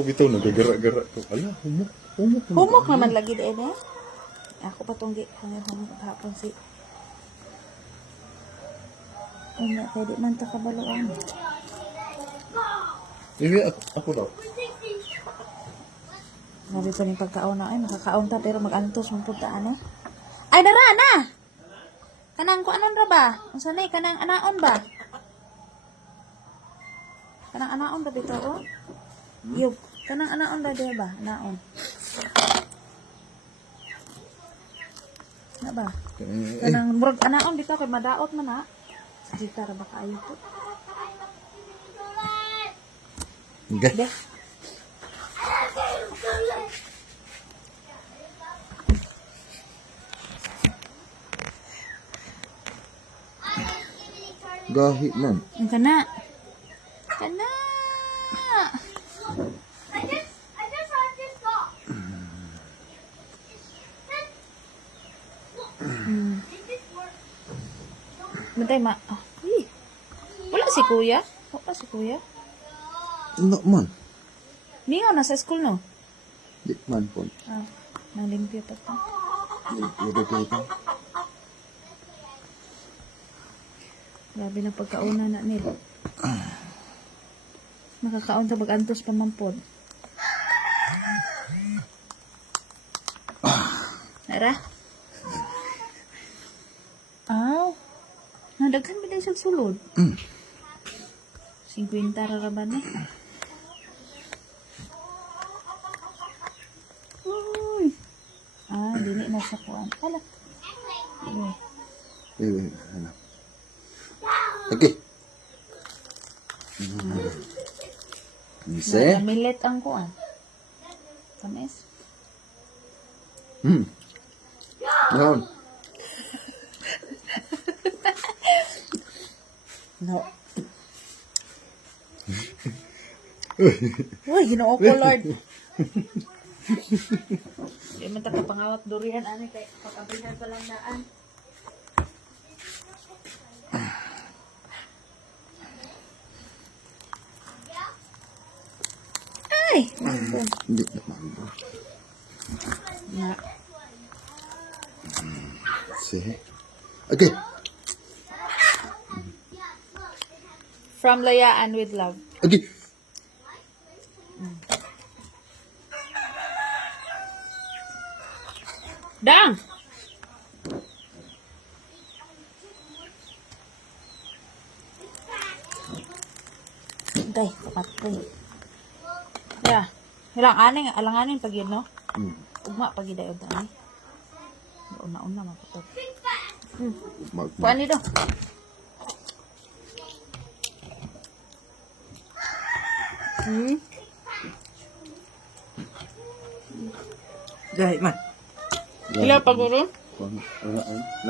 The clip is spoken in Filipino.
Bitaw, nagagara-gara ko. Ala, humok. Humok. Humok naman lagi din eh. Ako pa tunggi. Humok hapon si. Ano, pwede man ta kabaluan. Ako daw. Grabe pa rin pagkaon na. Ay, makakaon ta pero mag-antos mong punta ano. Ay, dara na! Kanang ko anon ra ba? Ang sanay, kanang anaon ba? Kanang anaon ba dito, oh? Yup. Kanang anaon ba dito ba? Anaon. Na ba? Kanang murag anaon dito kay madaot man ha. Dito ra ba kaayo to? Okay. De. Gahi man. Ang kana. Kana. I just heard this song. Did this work? Matay ma. Ah, uy. Wala si kuya? Wala si kuya? Ano man? Mingaw na sa school no? Di man po. Ah, nang limpyo pa to. Lagay ko ito. Grabe na pagkauna na nila. Nakakaon ta pag-antos pa man pod. Tara. Aw. Nadaghan ba dahil sa sulod? 50 ra ba ni? Uy. Ah, dili na sa kuan. Hala. Ano? Okay. Ise? Millet ang kuan. Kames. Noon. No. Uy, ginoo ko, Lord. Di man ta kapangawat durian ani kay pakabihan pa lang daan. Ay, Hindi naman. na. Sige. Okay. From Layaan with love. Okay. Dang. Okay, kapatid. Yeah. Alanganin pag yun, no? Ugma pag yun dayon tani. Una-una maputog. Kuan nito. Gahi man. Ila paguro? Lahat.